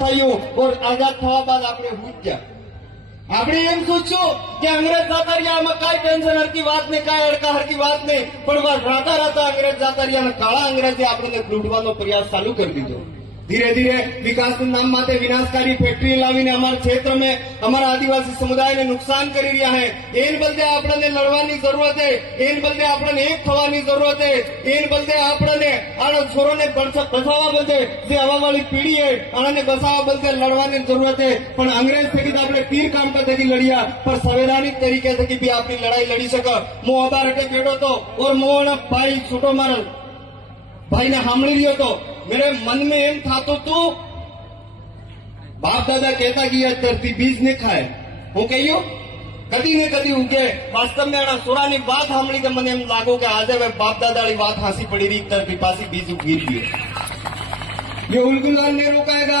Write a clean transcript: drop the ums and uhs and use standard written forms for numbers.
થયું और આઝાદ થવા બાદ આપણે ભૂજ્યા આપણે એમ સોચ્યું કે અંગ્રેજ જાતા રહ્યા, આમાં કાંઈ ટેન્શન હરકી વાત નહીં, કાંઈ અડકા હરકી વાત નહીં, પણ રાતા રાતા અંગ્રેજ જાતા રહ્યા અને કાળા અંગ્રેજે આપણને લૂંટવાનો પ્રયાસ ચાલુ કરી દીધો। धीरे धीरे विकास नाम माटे विनाशकारी फैक्ट्री लावीने अमारा क्षेत्र में अमारा आदिवासी समुदाय ने नुकसान करी रह्या है। एन बदले आपणे लड़वानी जरूरत है, एन बदले आपणे एक थवानी जरूरत है, एन बदले आपणे आना छोरोने बचाववा बदले जे आवावाळी पीढ़ी है आने बचाववा बदले लड़वानी जरूरत है। पण अंग्रेज थकी तो आपणे तीर कामटा थकी लड़िया, पर संवैधानिक तरीके थकी भी आपणी लड़ाई लड़ी सके। मो अबारटे बेठो तो और मोना भाई छूटो मारो भाई ने सामड़ी लियो तो मेरे मन में एम थातो तो बाप दादा कहता कि यह धरती बीज ने खाए, હું કહ્યું કદી ને કદી ઉગે। વાસ્તવ में આના સોરાની વાત સાંભળી તો મને એમ લાગો કે આજે હવે બાપ દાદાની વાત હાંસી પડી રહી, ધરતી પાછી બીજ ઉગી ગઈ। ये उलगुलाल नहीं रोकाएगा।